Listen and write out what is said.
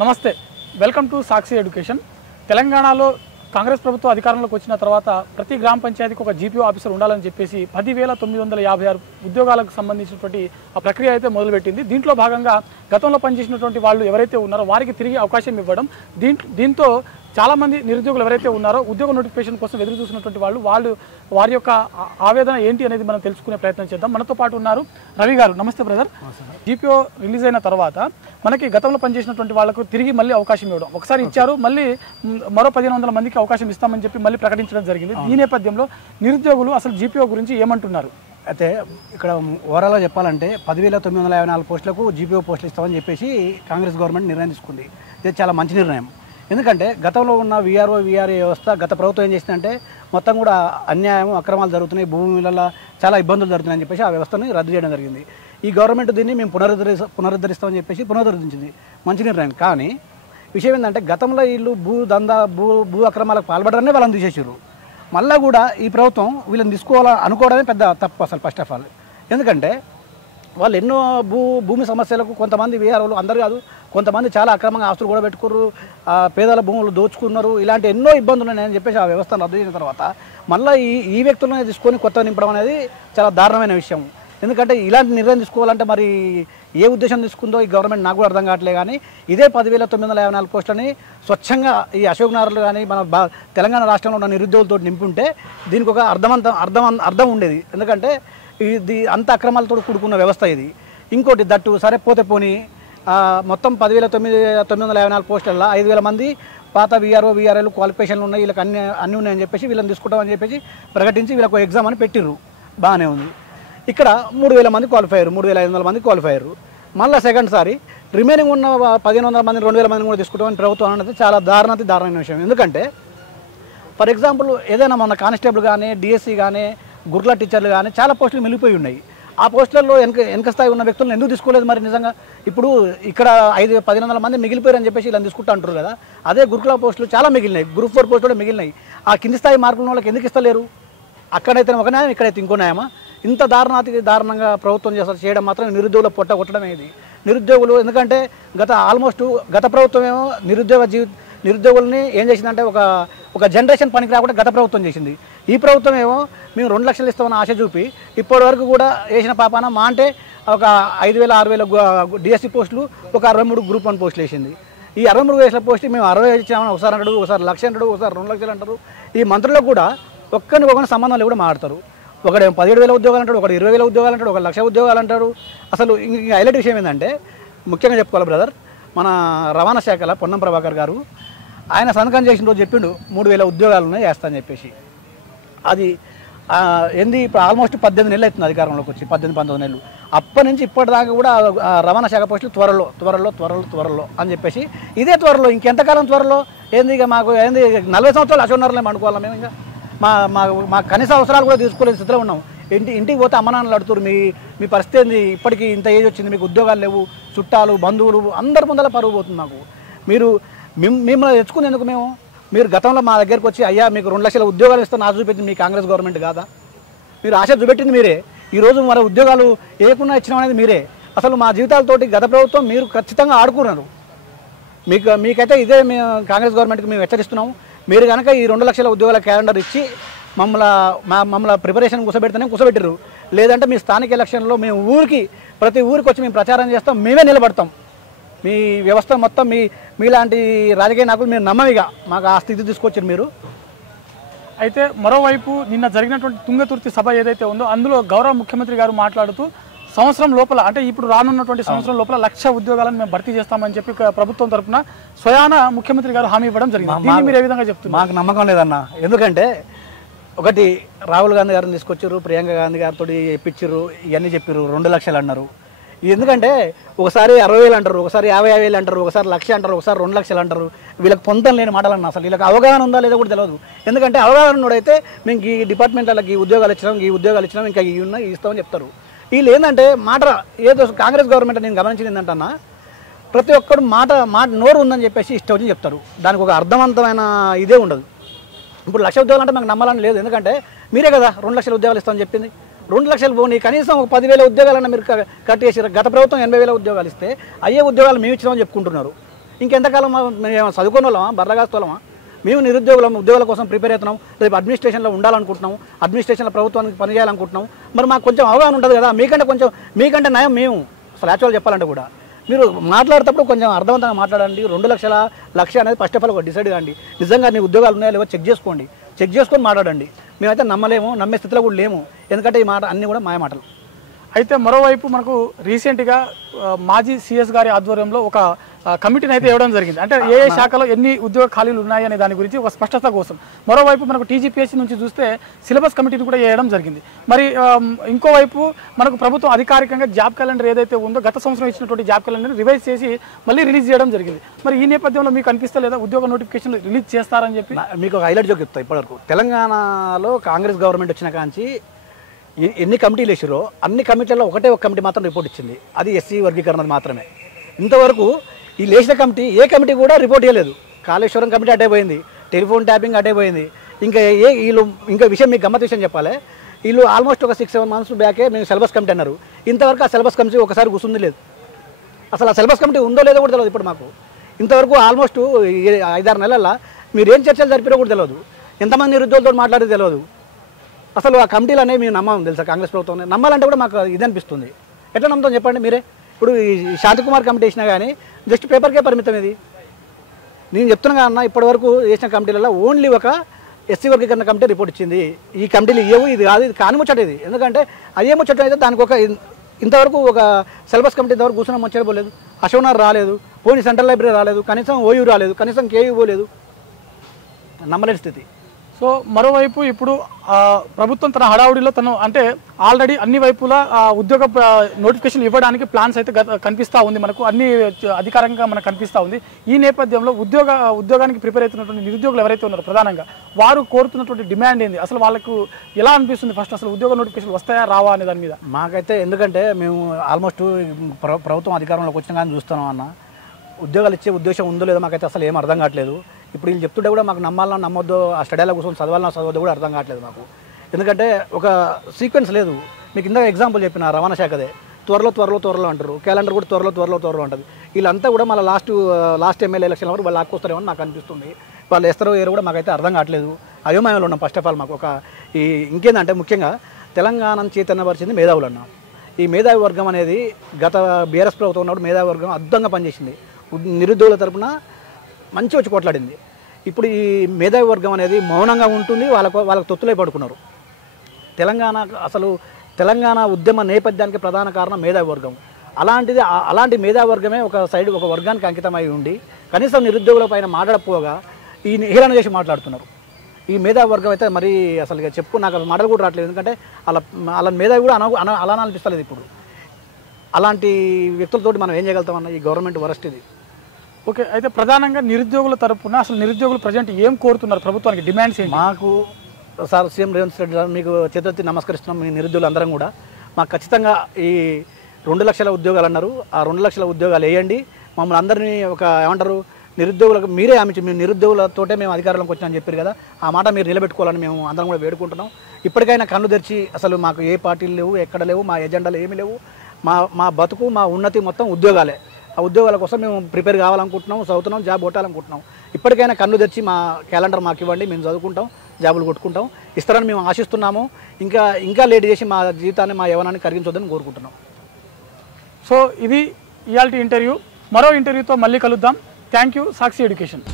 నమస్తే, welcome to Sakshi education. తెలంగాణలో కాంగ్రెస్ ప్రభుత్వం అధికారంలోకి వచ్చిన తర్వాత ప్రతి గ్రామ పంచాయతీకి ఒక జీపీఓ ఆఫీసర్ ఉండాలని చెప్పేసి 10,956 ఉద్యోగాలకు సంబంధించినటువంటి ఆ ప్రక్రియ అయితే మొదలుపెట్టింది. దీంట్లో భాగంగా గతంలో పనిచేసినటువంటి వాళ్ళు ఎవరైతే ఉన్నారో వారికి తిరిగి అవకాశం ఇవ్వడం, దీంతో చాలామంది నిరుద్యోగులు ఎవరైతే ఉన్నారో ఉద్యోగ నోటిఫికేషన్ కోసం ఎదురు చూసినటువంటి వాళ్ళు వారి యొక్క ఆవేదన ఏంటి అనేది మనం తెలుసుకునే ప్రయత్నం చేద్దాం. మనతో పాటు ఉన్నారు రవి గారు. నమస్తే బ్రదర్. జీపీఓ రిలీజ్ అయిన తర్వాత మనకి గతంలో పనిచేసినటువంటి వాళ్ళకు తిరిగి మళ్ళీ అవకాశం ఇవ్వడం, ఒకసారి ఇచ్చారు, మళ్ళీ మరో 1,500 మందికి అవకాశం ఇస్తామని చెప్పి మళ్ళీ ప్రకటించడం జరిగింది. ఈ నేపథ్యంలో నిరుద్యోగులు అసలు జీపీఓ గురించి ఏమంటున్నారు? అయితే ఇక్కడ ఓవరాల్గా చెప్పాలంటే 10,954 పోస్టులకు జీపీఓ పోస్టులు ఇస్తామని చెప్పేసి కాంగ్రెస్ గవర్నమెంట్ నిర్ణయం తీసుకుంది. ఇది చాలా మంచి నిర్ణయం. ఎందుకంటే గతంలో ఉన్న వీఆర్ఏ వ్యవస్థ గత ప్రభుత్వం ఏం చేసిందంటే మొత్తం కూడా అన్యాయం, అక్రమాలు జరుగుతున్నాయి, భూములలో చాలా ఇబ్బందులు జరుగుతున్నాయని చెప్పేసి ఆ వ్యవస్థని రద్దు చేయడం జరిగింది. ఈ గవర్నమెంట్ దీన్ని మేము పునరుద్ధరిస్తామని చెప్పేసి పునరుద్ధరించింది. మంచి నిర్ణయం. కానీ విషయం ఏంటంటే గతంలో వీళ్ళు భూ అక్రమాలకు పాల్పడరనే వాళ్ళని తీసేసారు. మళ్ళీ కూడా ఈ ప్రభుత్వం వీళ్ళని అనుకోవడమే పెద్ద తప్పు అసలు ఫస్ట్ ఆఫ్ ఆల్. ఎందుకంటే వాళ్ళు ఎన్నో భూమి సమస్యలకు కొంతమంది వీఆర్ఓలు, అందరు కాదు, కొంతమంది చాలా అక్రమంగా ఆస్తులు కూడా పెట్టుకున్నారు, పేదల భూములు దోచుకున్నారు, ఇలాంటి ఎన్నో ఇబ్బందులు ఉన్నాయని చెప్పేసి ఆ వ్యవస్థను రద్దు చేసిన తర్వాత మళ్ళీ ఈ వ్యక్తులనే తీసుకొని కొత్తగా నింపడం అనేది చాలా దారుణమైన విషయం. ఎందుకంటే ఇలాంటి నిర్ణయం తీసుకోవాలంటే మరి ఏ ఉద్దేశం తీసుకుందో ఈ గవర్నమెంట్ నాకు కూడా అర్థం కావట్లేదు. కానీ ఇదే 10,954 పోస్టులని స్వచ్ఛంగా ఈ అశోక్ నగర్లు కానీ మన తెలంగాణ రాష్ట్రంలో ఉన్న నిరుద్యోగులతో నింపుంటే దీనికి ఒక అర్థం ఉండేది. ఎందుకంటే ఇది అంత అక్రమాలతో కూడుకున్న వ్యవస్థ ఇది. ఇంకోటి దట్టు సరే పోతే పోని మొత్తం 10,954 పోస్టులలో 5,000 మంది పాత వీఆర్ఏలు క్వాలిఫికేషన్లు ఉన్నాయి, వీళ్ళకి అన్నీ ఉన్నాయని చెప్పేసి వీళ్ళని తీసుకుంటామని చెప్పేసి ప్రకటించి వీళ్ళకు ఎగ్జామ్ అని పెట్టిర్రు. బాగానే ఉంది. ఇక్కడ 3,000 మంది క్వాలిఫై అయ్యారు, 3,500 మంది క్వాలిఫై అయ్యారు. మళ్ళీ సెకండ్ సారి రిమైనింగ్ ఉన్న 1,500 మంది 2,000 మందిని కూడా తీసుకుంటామని ప్రభుత్వం అనేది చాలా దారుణమైన విషయం. ఎందుకంటే ఫర్ ఎగ్జాంపుల్ ఏదైనా మన కానిస్టేబుల్ కానీ, డిఎస్సి కానీ, గుర్ల టీచర్లు కానీ చాలా పోస్టులు మిగిలిపోయి ఉన్నాయి. ఆ పోస్టులలో వెనక స్థాయి ఉన్న వ్యక్తులను ఎందుకు తీసుకోలేదు? మరి నిజంగా ఇప్పుడు ఇక్కడ 1,500 మంది మిగిలిపోయారని చెప్పేసి ఇలా తీసుకుంటూ అంటారు కదా. అదే గురుకుల పోస్టులు చాలా మిగిలినాయి, గ్రూప్ 4 పోస్టులు కూడా మిగిలినాయి. ఆ కింది స్థాయి మార్కుల వాళ్ళకి ఎందుకు ఇస్తలేరు? అక్కడైతే ఒక న్యాయం, ఇక్కడైతే ఇంకో న్యాయమా? ఇంత దారుణంగా ప్రభుత్వం చేయడం మాత్రం నిరుద్యోగుల పొట్ట కొట్టడమే ఇది. నిరుద్యోగులు ఎందుకంటే గత ప్రభుత్వం ఏమో నిరుద్యోగుల్ని ఏం చేసిందంటే ఒక జనరేషన్ పనికి రాకుండా గత ప్రభుత్వం చేసింది. ఈ ప్రభుత్వం ఏమో మేము 2 లక్షలు ఇస్తామని ఆశ చూపి ఇప్పటి వరకు కూడా వేసిన పాపాన మా అంటే ఒక 5,000 6,000 డిఎస్సి పోస్టులు, ఒక 63 గ్రూప్ 1 పోస్టులు వేసింది. ఈ 63 వేసిన పోస్టు మేము 60 ఇచ్చామని ఒకసారి అంటాడు, ఒకసారి 1,00,000 అంటాడు, ఒకసారి 2 లక్షలు అంటారు. ఈ మంత్రులకు కూడా ఒకరిని సంబంధాలు కూడా మాట్లాడతారు. ఒకడేమో 17,000 ఉద్యోగాలు అంటాడు, ఒకడు 20,000 ఉద్యోగాలు అంటాడు, 1,00,000 ఉద్యోగాలు అంటాడు. అసలు ఇంకా హైలైట్ విషయం ఏంటంటే ముఖ్యంగా చెప్పుకోవాలి బ్రదర్, మన రవాణా శాఖల పొన్నం ప్రభాకర్ గారు ఆయన సంతకం చేసిన రోజు చెప్పిండు 3,000 ఉద్యోగాలను వేస్తా అని చెప్పేసి. అది ఏంది ఇప్పుడు ఆల్మోస్ట్ 18 నెలలు అవుతుంది అధికారంలోకి వచ్చి, 18-19 నెలలు. అప్పటి నుంచి ఇప్పటిదాకా కూడా రవాణా శాఖ పోస్టులు త్వరలో అని చెప్పేసి, ఇదే త్వరలో ఇంకెంతకాలం త్వరలో ఏంది? ఇక మాకు ఏంది 40 సంవత్సరాలు అశోనర్లేం అనుకోవాలి మేము. ఇంకా మా కనీస అవసరాలు కూడా తీసుకోలేని స్థితిలో ఉన్నాం. ఇంటికి పోతే అమ్మ నాన్నలు అడుగుతారు, మీ పరిస్థితి ఏంది, ఇప్పటికీ ఇంత ఏజ్ వచ్చింది, మీకు ఉద్యోగాలు లేవు, చుట్టాలు బంధువులు అందరి ముందర పరుగు పోతుంది మాకు. మిమ్మల్ని తెచ్చుకునేందుకు మీరు గతంలో మా దగ్గరకు వచ్చి అయ్యా మీకు 2 లక్షల ఉద్యోగాలు ఇస్తాను ఆశ చూపెట్టింది మీ కాంగ్రెస్ గవర్నమెంట్ కాదా? మీరు ఆశ చూపెట్టింది మీరే. ఈరోజు మరి ఉద్యోగాలు ఏకున్నా ఇచ్చినాం అనేది మీరే. అసలు మా జీవితాలతోటి గత ప్రభుత్వం మీరు ఖచ్చితంగా ఆడుకున్నారు. మీకైతే ఇదే కాంగ్రెస్ గవర్నమెంట్కి మేము హెచ్చరిస్తున్నాము. మీరు కనుక ఈ 2 లక్షల ఉద్యోగాల క్యాలెండర్ ఇచ్చి మమ్మల్ని ప్రిపరేషన్ కూర్చోబెట్టారు. లేదంటే మీ స్థానిక ఎలక్షన్లో మేము ప్రతి ఊరికి వచ్చి మేము ప్రచారం చేస్తాం, మేమే నిలబడతాం. మీ వ్యవస్థ మొత్తం మీలాంటి రాజకీయ నాయకులు మీరు నమ్మవిగా మాకు ఆ స్థితి తీసుకొచ్చారు మీరు. అయితే మరోవైపు నిన్న జరిగినటువంటి తుంగతుర్తి సభ ఏదైతే ఉందో అందులో గౌరవ ముఖ్యమంత్రి గారు మాట్లాడుతూ సంవత్సరం లోపల, అంటే ఇప్పుడు రానున్నటువంటి సంవత్సరం లోపల 1,00,000 ఉద్యోగాలను మేము భర్తీ చేస్తామని చెప్పి ప్రభుత్వం తరఫున స్వయాన ముఖ్యమంత్రి గారు హామీ ఇవ్వడం జరిగింది. దీన్ని మీరు ఏ విధంగా చెప్తున్నారు? మాకు నమ్మకం లేదన్న. ఎందుకంటే ఒకటి రాహుల్ గాంధీ గారిని తీసుకొచ్చారు, ప్రియాంక గాంధీ గారితో చెప్పించారు, ఇవన్నీ చెప్పారు, 2 లక్షలు అన్నారు. ఎందుకంటే ఒకసారి 60,000 అంటారు, ఒకసారి 50,000 అంటారు, ఒకసారి 1,00,000 అంటారు, ఒకసారి 2 లక్షలు అంటారు. వీళ్ళకి పొంతం లేని మాటలన్నా. అసలు వీళ్ళకి అవగాహన ఉందా లేదో కూడా తెలియదు. ఎందుకంటే అవగాహన ఉన్నోడైతే మేము ఈ డిపార్ట్మెంట్లకి ఉద్యోగాలు ఇచ్చినాం, ఇంకా ఇవి ఉన్నాయి ఇస్తామని చెప్తారు. వీళ్ళు ఏంటంటే ఏదో కాంగ్రెస్ గవర్నమెంట్ నేను గమనించింది ఏంటంటన్నా, ప్రతి ఒక్కరు మాట నోరు ఉందని చెప్పేసి ఇష్టం వచ్చి చెప్తారు. దానికి ఒక అర్థవంతమైన ఇదే ఉండదు. ఇప్పుడు 1,00,000 ఉద్యోగాలు అంటే మాకు నమ్మాలని లేదు. ఎందుకంటే మీరే కదా 2 లక్షల ఉద్యోగాలు ఇస్తామని చెప్పింది. 2 లక్షలు పోనీ కనీసం ఒక 10,000 ఉద్యోగాలన్నా మీరు కట్ చేసారు. గత ప్రభుత్వం 80,000 ఉద్యోగాలు ఇస్తే అయ్యే ఉద్యోగాలు మేము ఇచ్చినామని చెప్పుకుంటున్నారు. ఇంకెంతకాలం మేము చదువుకున్న వాళ్ళమా బర్రగాస్తోళమా? మేము ఉద్యోగాల కోసం ప్రిపేర్ అవుతున్నాం, రేపు అడ్మినిస్ట్రేషన్లో ఉండాలనుకుంటున్నాం, అడ్మినిస్ట్రేషన్లో ప్రభుత్వానికి పనిచేయాలనుకుంటున్నాం. మరి మాకు కొంచెం అవగాహన ఉంటుంది కదా, మీకంటే నయం మేము. అసలు యాక్చువల్ చెప్పాలంటే కూడా మీరు మాట్లాడేటప్పుడు కొంచెం అర్థవంతంగా మాట్లాడండి. 2,00,000 అనేది ఫస్ట్ ఆఫ్ ఆల్ డిసైడ్ కాండి. నిజంగా నీ ఉద్యోగాలు ఉన్నాయా లేవో చెక్ చేసుకొని మాట్లాడండి. మేమైతే నమ్మే స్థితిలో కూడా లేము, ఎందుకంటే ఈ మాట అన్నీ కూడా మాయ మాటలు. అయితే మరోవైపు మనకు రీసెంట్గా మాజీ సిఎస్ గారి ఆధ్వర్యంలో ఒక కమిటీని అయితే ఇవ్వడం జరిగింది. అంటే ఏ శాఖలో ఎన్ని ఉద్యోగ ఖాళీలు ఉన్నాయనే దాని గురించి ఒక స్పష్టత కోసం. మరోవైపు మనకు టీజీపీఎస్సీ నుంచి చూస్తే సిలబస్ కమిటీని కూడా వేయడం జరిగింది. మరి ఇంకోవైపు మనకు ప్రభుత్వం అధికారికంగా జాబ్ క్యాలెండర్ ఏదైతే ఉందో గత సంవత్సరం ఇచ్చినటువంటి జాబ్ క్యాలెండర్ని రివైజ్ చేసి మళ్ళీ రిలీజ్ చేయడం జరిగింది. మరి ఈ నేపథ్యంలో మీకు అనిపిస్తలేదా ఉద్యోగ నోటిఫికేషన్ రిలీజ్ చేస్తారని చెప్పి? మీకు ఒక హైలైట్ జోక్ చెప్తా. ఇప్పటివరకు తెలంగాణలో కాంగ్రెస్ గవర్నమెంట్ వచ్చిన కాంచి ఎన్ని కమిటీలు వేసారో అన్ని కమిటీలలో ఒకటే ఒక కమిటీ మాత్రం రిపోర్ట్ ఇచ్చింది, అది ఎస్సీ వర్గీకరణది మాత్రమే. ఇంతవరకు ఈ లేచిన కమిటీ ఏ కమిటీ కూడా రిపోర్ట్ ఇవ్వలేదు. కాళేశ్వరం కమిటీ అటే పోయింది, టెలిఫోన్ ట్యాపింగ్ అటే పోయింది. ఇంకా విషయం మీకు గమ్మత్ విషయం చెప్పాలి, వీళ్ళు ఆల్మోస్ట్ ఒక 6-7 months బ్యాకే మేము సిలబస్ కమిటీ అన్నారు. ఇంతవరకు ఆ సిలబస్ కమిటీ ఒకసారి కూర్చుంది లేదు. అసలు ఆ సిలబస్ కమిటీ ఉందో లేదో కూడా తెలియదు ఇప్పుడు మాకు. ఇంతవరకు ఆల్మోస్ట్ 5-6 నెలల్లో మీరు ఏం చర్చలు జరిపారో కూడా తెలియదు, ఎంతమంది నిరుద్యోగులతో మాట్లాడేది తెలియదు. అసలు ఆ కమిటీలు అనేవి మేము నమ్మం తెలుసా, కాంగ్రెస్ ప్రభుత్వం నమ్మాలంటే కూడా మాకు ఇది అనిపిస్తుంది. ఎట్లా నమ్ముతాం చెప్పండి మీరే? ఇప్పుడు ఈ శాంతికుమార్ కమిటీ వేసినా కానీ జస్ట్ పేపర్కే పరిమితం. ఇది నేను చెప్తున్నా అన్న, ఇప్పటివరకు వేసిన కమిటీలలో ఓన్లీ ఒక ఎస్సీ వర్గీకరణ కమిటీ రిపోర్ట్ ఇచ్చింది. ఈ కమిటీలు ఇవ్వవు, ఇది కాదు, ఇది కాని ముచ్చట. ఇది ఎందుకంటే అయ్యే ముచ్చట అయితే దానికి ఇంతవరకు ఒక సిలబస్ కమిటీ ఇంతవరకు కూర్చున్న ముచ్చట పోలేదు. అశోనార్ రాలేదు, పోనీ సెంట్రల్ లైబ్రరీ రాలేదు, కనీసం ఓయూ రాలేదు, కనీసం కేయూ పోలేదు. నమ్మలేని స్థితి. సో మరోవైపు ఇప్పుడు ప్రభుత్వం తన హడావుడిలో అంటే ఆల్రెడీ అన్ని వైపులా ఉద్యోగ నోటిఫికేషన్ ఇవ్వడానికి ప్లాన్స్ అయితే కనిపిస్తూ ఉంది, మనకు అన్ని అధికారికంగా మనకు కనిపిస్తూ ఉంది. ఈ నేపథ్యంలో ఉద్యోగానికి ప్రిపేర్ అవుతున్నటువంటి నిరుద్యోగులు ఎవరైతే ఉన్నారో ప్రధానంగా వారు కోరుతున్నటువంటి డిమాండ్ ఏంది, అసలు వాళ్ళకు ఎలా అనిపిస్తుంది? ఫస్ట్ అసలు ఉద్యోగ నోటిఫికేషన్ వస్తాయా రావా అనే దాని మీద మాకైతే, ఎందుకంటే మేము ఆల్మోస్ట్ ప్రభుత్వం అధికారంలోకి వచ్చిన కానీ చూస్తున్నాం అన్న, ఉద్యోగాలు ఇచ్చే ఉద్దేశం ఉందో లేదో మాకైతే అసలు ఏం అర్థం కావట్లేదు. ఇప్పుడు వీళ్ళు చెప్తుంటే కూడా మాకు నమ్మాలన్నా నమ్మొద్దో, ఆ స్టడీలో కూర్చొని చదవద్దో కూడా అర్థం కావట్లేదు మాకు. ఎందుకంటే ఒక సీక్వెన్స్ లేదు. మీకు ఇందాక ఎగ్జాంపుల్ చెప్పిన రవాణా శాఖదే త్వరలో అంటారు, క్యాలెండర్ కూడా త్వరలో ఉంటుంది. వీళ్ళంతా కూడా మళ్ళీ లాస్ట్ ఎమ్మెల్యే ఎలక్షన్ వరకు వాళ్ళు లాక్కొస్తారేమో నాకు అనిపిస్తుంది. వాళ్ళు వేస్తారో ఏరో కూడా మాకైతే అర్థం కావట్లేదు. అయోమయంలో ఉన్నాం. ఫస్ట్ ఆఫ్ ఆల్ మాకు ఇంకేందంటే ముఖ్యంగా తెలంగాణను చైతన్యపరిచింది మేధావులు అన్న. ఈ మేధావి వర్గం అనేది గత బీఆర్ఎస్ ప్రభుత్వం ఉన్నప్పుడు మేధావి వర్గం అద్భుతంగా పనిచేసింది, నిరుద్యోగుల తరపున మంచి వచ్చి కొట్లాడింది. ఇప్పుడు ఈ మేధావి వర్గం అనేది మౌనంగా ఉంటుంది, వాళ్ళకు తొత్తులై పడుకున్నారు. తెలంగాణ ఉద్యమ నేపథ్యానికి ప్రధాన కారణం మేధావి వర్గం. అలాంటి మేధావి వర్గమే ఒక వర్గానికి అంకితమై ఉండి కనీసం నిరుద్యోగుల పైన మాట్లాడపోగా ఈ హేళన చేసి మాట్లాడుతున్నారు. ఈ మేధావి వర్గం అయితే మరి అసలు చెప్పు నాకు అసలు మాటలు కూడా రావట్లేదు. ఎందుకంటే అలా మేధావి కూడా అలా అనిపిస్తలేదు. ఇప్పుడు అలాంటి వ్యక్తులతోటి మనం ఏం చేయగలుగుతామన్న, ఈ గవర్నమెంట్ వరస్ట్ ఇది. ఓకే, అయితే ప్రధానంగా నిరుద్యోగుల తరపున అసలు నిరుద్యోగులు ప్రజెంట్ ఏం కోరుతున్నారు ప్రభుత్వానికి, డిమాండ్స్ ఏంటి? మాకు సార్ సీఎం రేవంత్ రెడ్డి గారు మీకు చేతులెత్తి నమస్కరిస్తున్నాం. మీ నిరుద్యోగులు అందరం కూడా మాకు ఖచ్చితంగా ఈ 2 లక్షల ఉద్యోగాలు అన్నారు, ఆ 2 లక్షల ఉద్యోగాలు వేయండి. మమ్మల్ని అందరినీ ఏమంటారు, నిరుద్యోగులకు మీరే హామీ, మేము నిరుద్యోగులతోటే మేము అధికారంలోకి వచ్చామని చెప్పారు కదా, ఆ మాట మీరు నిలబెట్టుకోవాలని మేము అందరం కూడా వేడుకుంటున్నాం. ఇప్పటికైనా కళ్ళు తెరిచి, అసలు మాకు ఏ పార్టీలు లేవు, ఎక్కడ లేవు, మా ఎజెండాలు ఏమీ లేవు, మా బతుకు మా ఉన్నతి మొత్తం ఉద్యోగాలే. ఆ ఉద్యోగాల కోసం మేము ప్రిపేర్ కావాలనుకుంటున్నాం, చదువుతున్నాం, జాబ్ కొట్టాలనుకుంటున్నాం. ఇప్పటికైనా కన్ను తెచ్చి మా క్యాలెండర్ మాకు ఇవ్వండి, మేము చదువుకుంటాం, జాబులు కొట్టుకుంటాం, ఇస్తారని మేము ఆశిస్తున్నాము. ఇంకా లేట్ చేసి మా జీవితాన్ని, మా యవనాన్ని కరిగించొద్దని కోరుకుంటున్నాం. సో ఇది ఇయాల్టి ఇంటర్వ్యూ. మరో ఇంటర్వ్యూతో మళ్ళీ కలుద్దాం. Thank you Sakshi education.